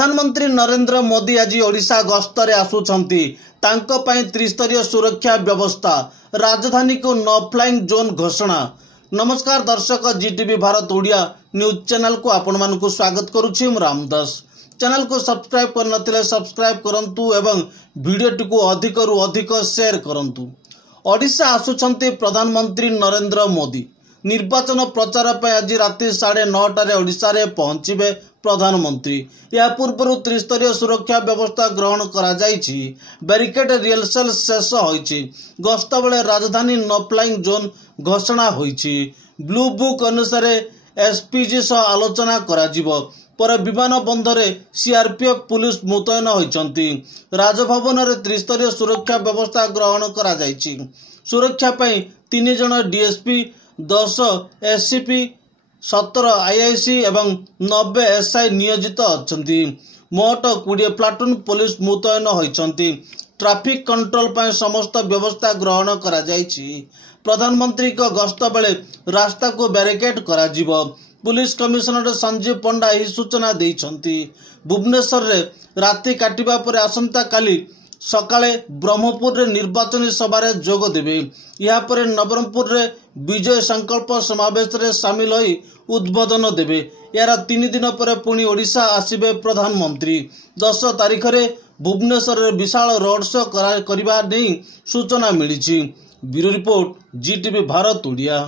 प्रधानमंत्री नरेंद्र मोदी आज ओडिशा गस्तरे आसुछंती। तांको पई त्रिस्तरीय सुरक्षा व्यवस्था, राजधानी को नो फ्लाइंग जोन घोषणा। नमस्कार दर्शक, जीटीवी भारत ओडिया न्यूज चैनल को आपण मानकु स्वागत करूछि। मु रामदास। चैनल को सब्सक्राइब कर नथिले सब्सक्राइब करंतु एवं वीडियो टिकु अधिक रु अधिक शेयर करंतु। ओडिशा आसुछंती प्रधानमंत्री नरेंद्र मोदी। निर्वाचन प्रचार पर आज राति 9:30 ओडिशा रे पहुंचीबे प्रधानमंत्री। या पूर्व त्रिस्तरीय सुरक्षा व्यवस्था ग्रहण करा जाइछि। बैरिकेड रिहर्सल शेष होइछि। गस्त बेले राजधानी नो फ्लाइंग जोन घोषणा होइछि। ब्लू बुक अनुसार एसपीजी सह आलोचना करा जिवो। पर विमान बंदरे सीआरपीएफ पुलिस मुतयन होइछंती। राजभवन रे त्रिस्तरीय सुरक्षा व्यवस्था ग्रहण करा जाइछि। सुरक्षा पई 3 जन डीएसपी, 10 एससीपी, 17 आईआईसी एवं 90 एसआई नियोजित अछंती। मोट 20 प्लाटून पुलिस मुतयन होइछंती। ट्रैफिक कंट्रोल पर समस्त व्यवस्था ग्रहण करा जाइछि। प्रधानमंत्री को गस्त बेले रास्ता को बैरिकेड करा जिवो। पुलिस कमिशनर संजीव पंडा ही सूचना देइछंती। भुवनेश्वर रे राति काटिबा पर आसंता काली सकाळे ब्रह्मपुर रे निर्वाचनी सभा रे जोग देबे। या पर नवरंगपुर रे विजय संकल्प समावेश रे शामिल होई उद्बोधन देबे। यार 3 दिन पर पुणी ओडिशा आसीबे प्रधानमंत्री। 10 तारिख रे भुवनेश्वर रे विशाल रोड शो करिबा नै सूचना मिलिछि। Bureau report, GTV Bharat Odia.